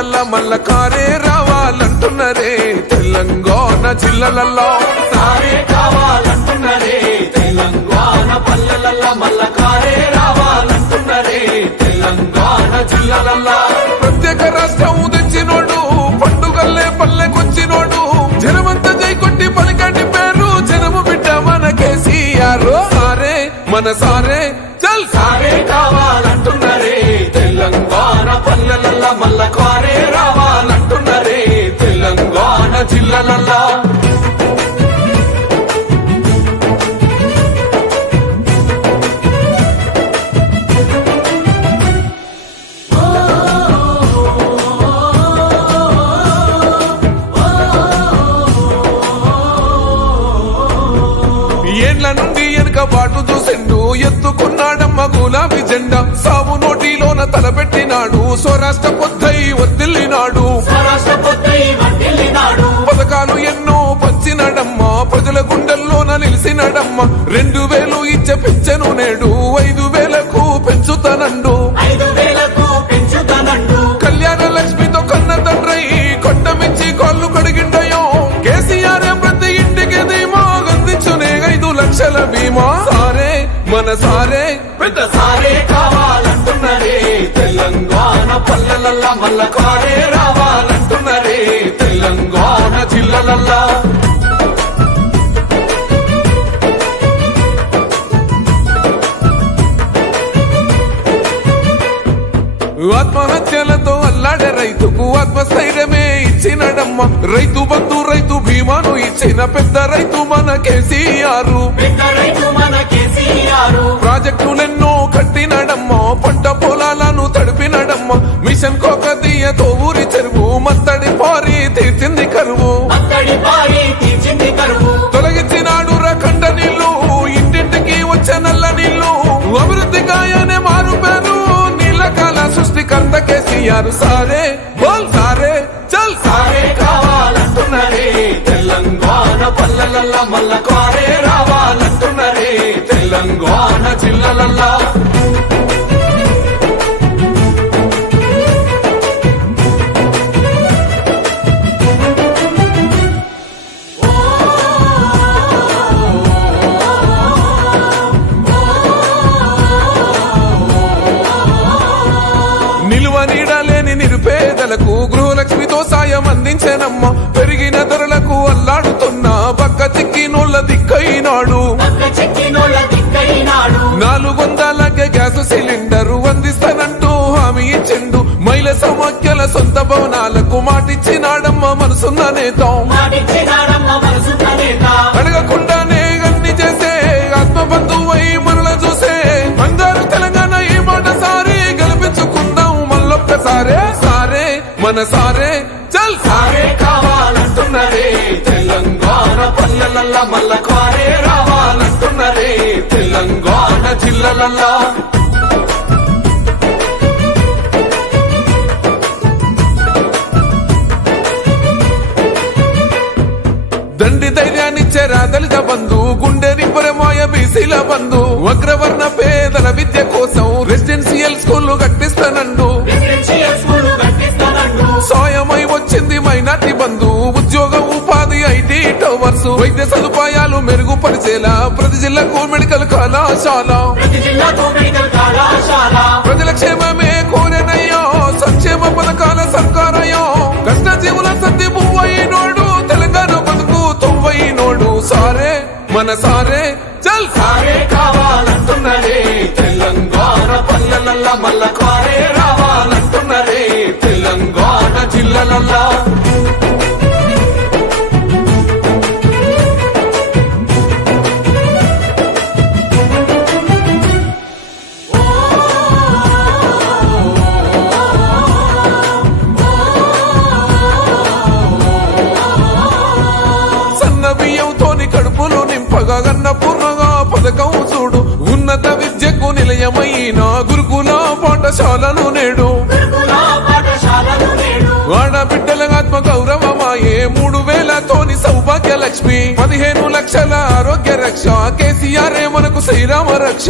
పల్లెలల్లా మల్ల కారే రావాలంటున్నరే తెలంగాణ జిల్లాలల్లో సారే కావాలంటున్నరే తెలంగాణ పల్లెలల్లా మల్ల కారే రావాలంటున్నరే తెలంగాణ జిల్లాలల్లా ప్రత్యేక రాష్ట్రం తెచ్చినోడు పండుగల్లే పల్లెకొచ్చినోడు జనమంతా జై కొట్టి పలికండి పేరు జనము బిడ్డ మన కేసీఆర్ సారే మన సారే చల్ సారే కావాలంటున్నరే తెలంగాణ పల్లెలల్లా మల్ల కారే రావాలంటున్నరే తెలంగాణ జిల్లాలల్లా ఏండ్ల నుండి వెనుక బాటు చూసిండు ఎత్తుకున్నాడమ్మ గులాబీ జెండా సాగు నోటిలోన తలపెట్టినాడు స్వరాష్ట్ర పొద్దై వర్దిల్లినాడు పథకాలు ఎన్నో పంచినాడమ్మ ప్రజల గుండెల్లోన నిలిచినాడమ్మ 2000 ఇచ్చే పింఛను నేడు 5000కు పెంచుతానండు కళ్యాణ లక్ష్మితో కన్న తండ్రై కొండమించి కాళ్ళు కడిగిండయో కేసీఆర్ ప్రతి ఇంటికి ధీమా అందించునే 5 లక్షల బీమా సారే మన సారే పెద్ద సారే కావాలంటున్నరే తెలంగాణ పల్లెలల్లా మల్ల కారే రావాలంటున్నరే తెలంగాణ జిల్లాలల్లా ఆత్మహత్యలతో అల్లాడే రైతుకు ఆత్మస్థైర్యమే ఇచ్చినడమ్మ రైతు బంధు రైతు బీమాను ఇచ్చిన పెద్ద రైతు మన కేసీఆర్ ప్రాజెక్టులెన్నో కట్టినడమ్మ పంట పొలాలను తడిపినడమ్మ మిషన్ కోకతీయతో ఊరి చెరువు మత్తడి పారి తీర్చింది కరువు తొలగించినాడు రకండ నీళ్లు ఇంటింటికి వచ్చే నల్ల నీళ్లు అభివృద్ధి గాయనే మారు పేరు నీళ్ళకాల సృష్టికర్త కేసీఆర్ సారే బోల్ సారే చల్ సారే కావాలంటున్నరే తెలంగాణ పల్లెలల్లా మల్ల కారే రావాలంటున్నరే తెలంగాణ జిల్లాలల్లా నిలువ నీడలేని నిరుపేదలకు గృహలక్ష్మితో సాయం అందించనమ్మ పెరిగిన ధరలకు అల్లాడుతున్న పక్క చిక్కినోళ్ళ దిక్కైనాడు 400 గ్యాస్ సిలిండరు అందిస్తానంటూ హామీ ఇచ్చిండు మహిళ సమాఖ్యల సొంత భవనాలకు మాటిచ్చినాడమ్మ మనసున్న నేత అడగకుండానే అన్ని చేసే ఆత్మబంధువై మనల చూసే అందరూ తెలంగాణ ఈ మాట సారి గెలిపించుకుందాం మళ్ళొక్కసారే సారే మన సారే చల్ సారే కావాలంటున్నరే తెలంగాణ పల్లెలల్లా మల్ల కారే రావాలంటున్నరే తెలంగాణ జిల్లాలల్లా దండి ధైర్యాన్నిచ్చే దళిత బంధు గుండె నింపరమాయ బీసీల బంధు అగ్రవర్ణ పేదల విద్య కోసం రెసిడెన్షియల్ స్కూళ్లు కట్టిస్తానండు సాయమై వచ్చింది మైనార్టీ బంధు ఉద్యోగ ఉపాధి ఐటీ టవర్స్ వైద్య సదుపాయాలు మెరుగుపరిచేలా ప్రతి జిల్లాకు మెడికల్ కళాశాల ప్రజల క్షేమమే కోరెనయ్యో సంక్షేమ పథకాల సర్కారయ్యో కష్టజీవుల సత్తి పువ్వైనోడు తెలంగాణ బతుకు తొవ్వైనోడు సారే మన సారే చల్ సారే కావాలంటున్నరే తెలంగాణ పల్లెలల్లా మల్ల కారే రావాలంటున్నరే తెలంగాణ జిల్లాలల్లా సన్న బియ్యంతోని కడుపులు నింపగా గన్నపూర్ణగా పథకం చూడు ఉన్నత విద్యకు నిలయమైన గురుకుల పాఠశాలను నేడు ఆడబిడ్డల ఆత్మ గౌరవమాయే 3000తోని సౌభాగ్య లక్ష్మి 15 లక్షల ఆరోగ్య రక్ష కేసీఆర్ మనకు శ్రీరామ రక్ష